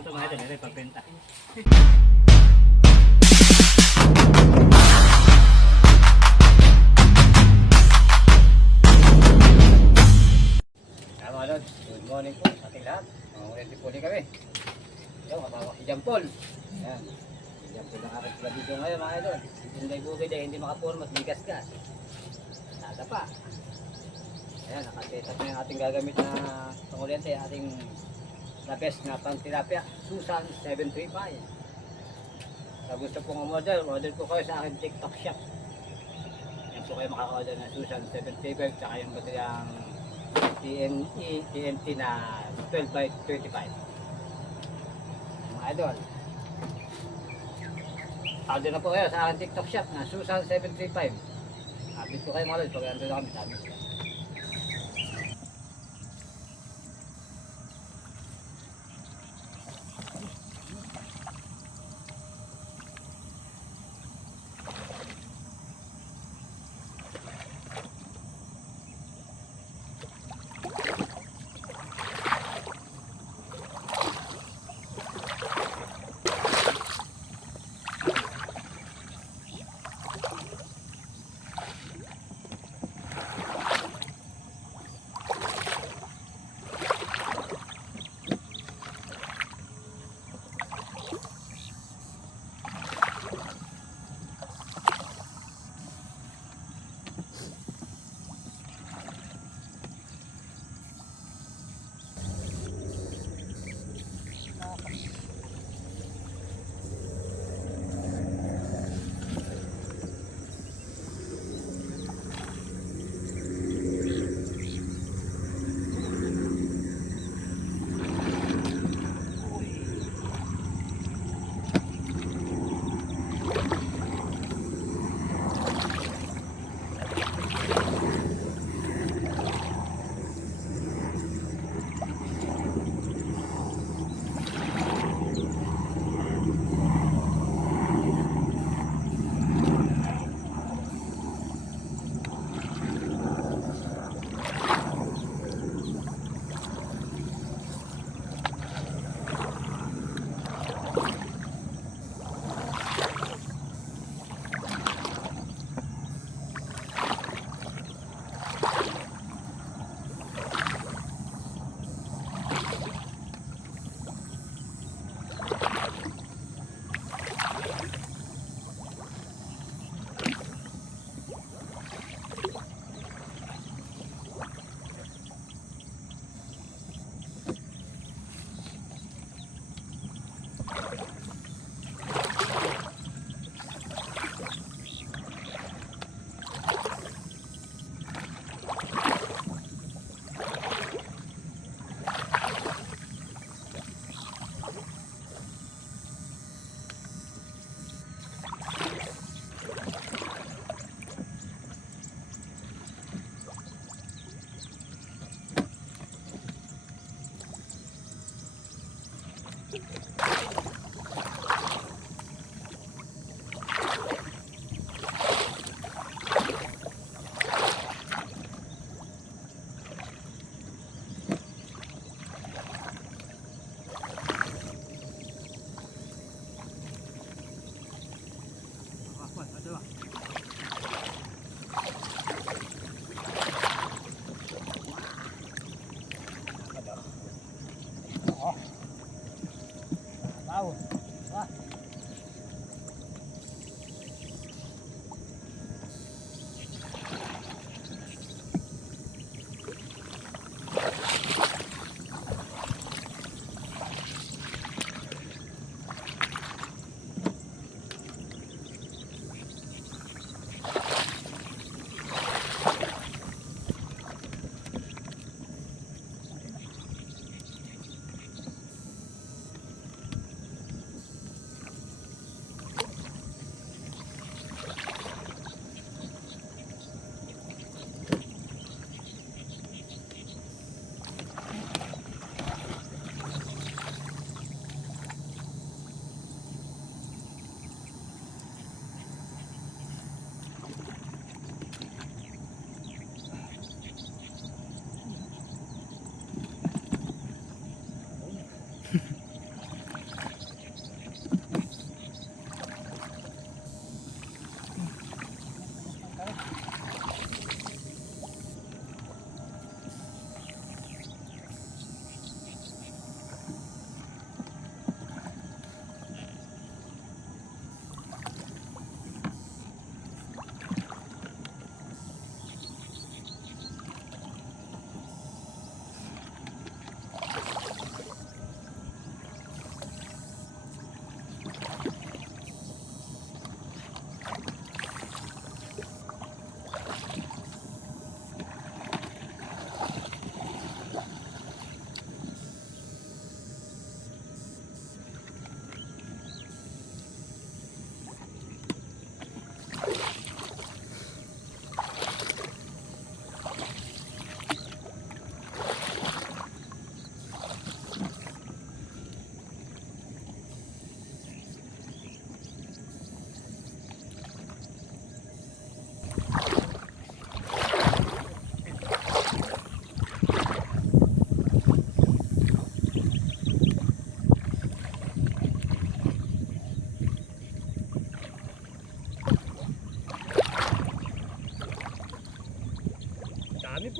kanto mga ito, may pagpenta. Good morning po sa ating lahat. Ulit po din kami. Ito, kapawak si Jampol. Ayan. Si Jampol ang aking sila video ngayon mga idol. Hindi bugid ay hindi makapurmat, may gas-gas. Nada pa. Ayan, nakasetup na yung ating gagamit na panguryente, ating the best na pang-tilapia, Susan 735. Sa gusto pong umorder, order po kayo sa aking TikTok shop. Yan po kayo maka-order na Susan 735, tsaka yung batilang TNT na 12 by 25. Mga idol, order na po kayo sa aking TikTok shop na Susan 735. Update po kayo mga idol, pag ando na kami, dami sila.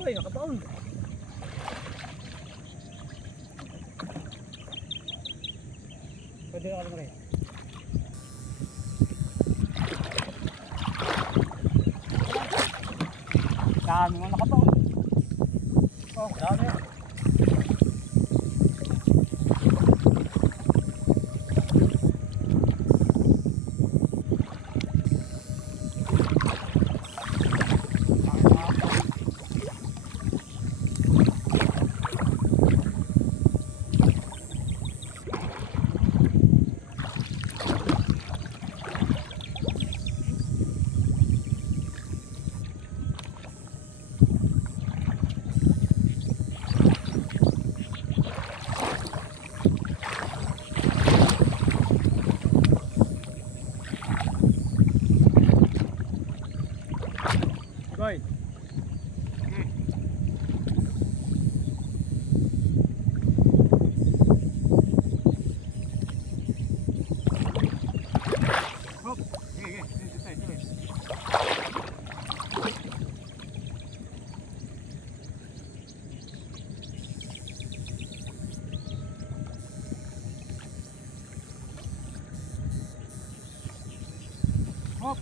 Uy, nakabaon. Pwede na ka naman rin. Dami mo nakabaon. Oh, dami yan. Boy. Hop. Sige, sige. Hop.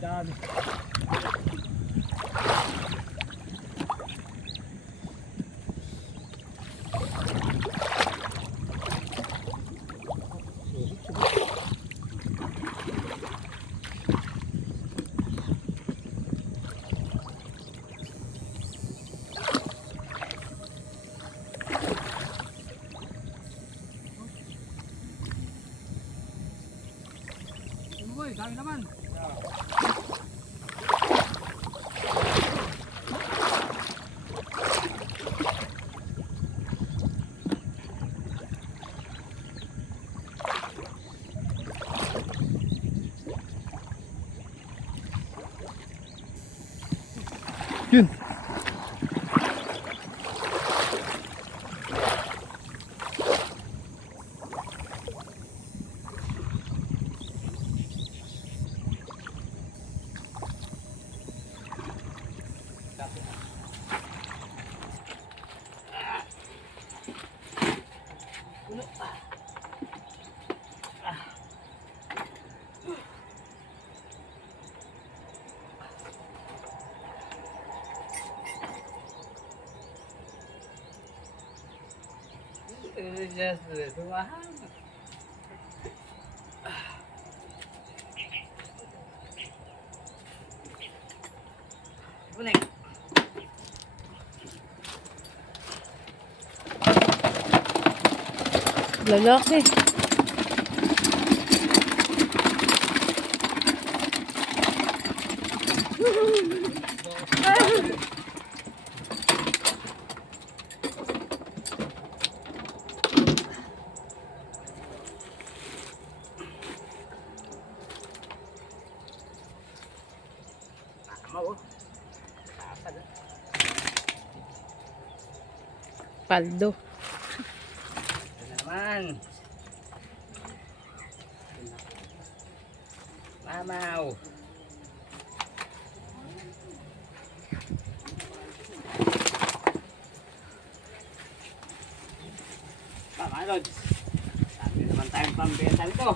Dami. Boy, dami naman. Yun. Just tumahan. Bunek. Lalaki. Mau. Paldo. Ito naman. Mamaw. Mga lods. Sabi naman tayong pambenta nito.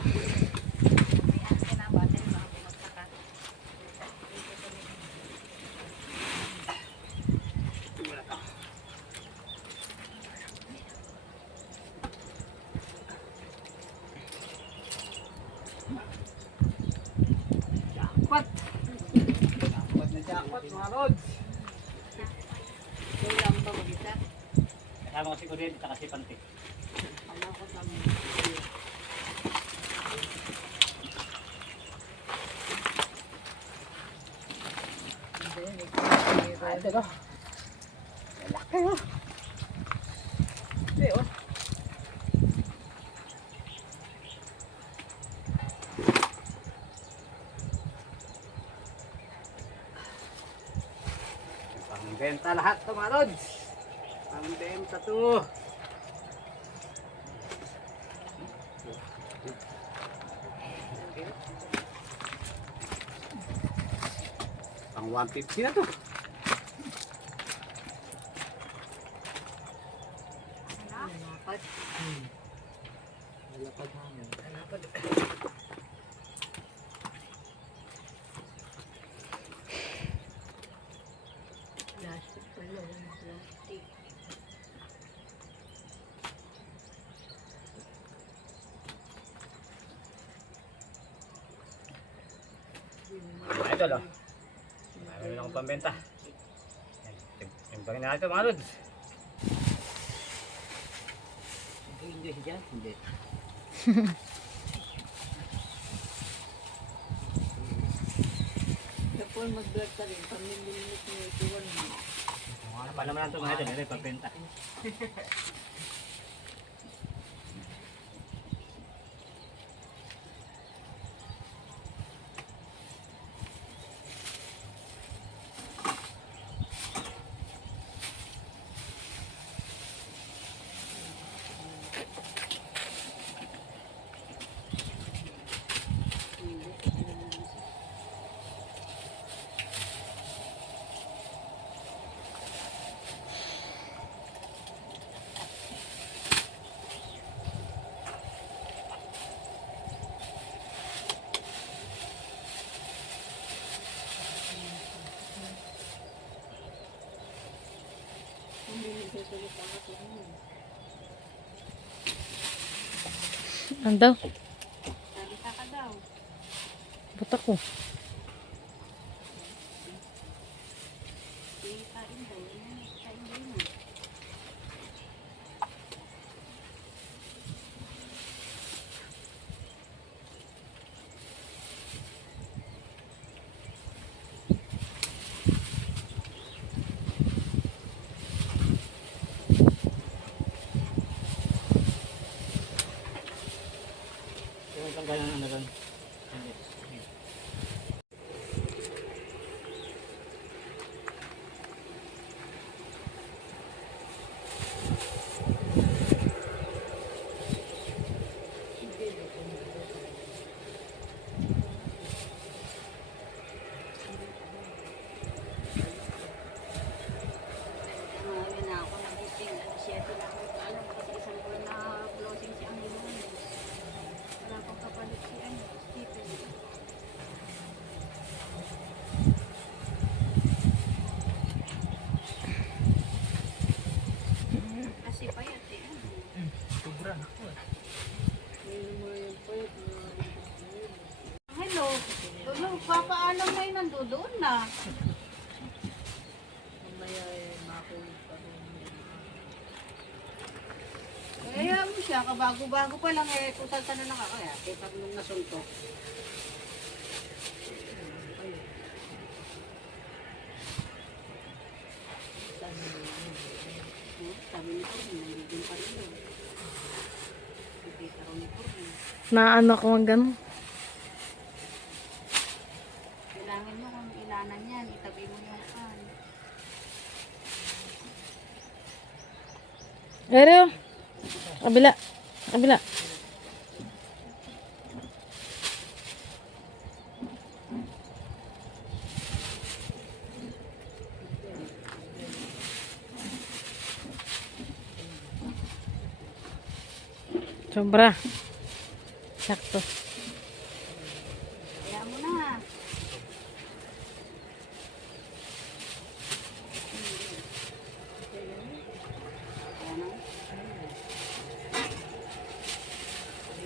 Jackpot! Jackpot na jackpot mga lods. Ulam ba mag-isa? Kasama ko si Kuryente at si Pantik. Alam ko sa mga. Ito no. Malaki no. Ito oh. Pangbenta lahat to mga lods. Pangbenta to. Pang 150 na to. Nalapat. Nalapad namin. Nalapad. Plastic pala. Plastic. Ito no. Mayroon akong pambenta. Timbangin na ito mga lods. Hindi siya. Hindi. Kapag mag-vlog ka rin, pamimilit mo ito. Ano pa naman ito mga ito. Ito pambenta. Ano daw? Salita ka daw. Buta ko. Kain daw. Kain daw mo. Yung isang ganyan ano doon. Yun na ako nagising. Siya na ako. Alam kasi isang buwan na closing si ang limunan. Wala pang kapalit si ano. Stephen. Kasi payat eh. Sobra ako eh. Hello. Hello. Papaalam mo yun nandoon na. Kaya mo siya, kabago-bago pa lang eh, kung saan na nakakaya. Kaya pag nung nasunto. Sabi ni Corbin, nandun pa rin doon. Nakita raw ni Corbin. Naano ko ang gano'n. Kailangan mo kung ilanan yan, itabi mo yung kan. Ere, kabila. Kabila. Sobra. Sakto. Kaya mo na. Kaya na.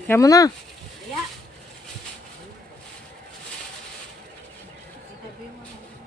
Kaya mo na. Kaya. Itabi mo na.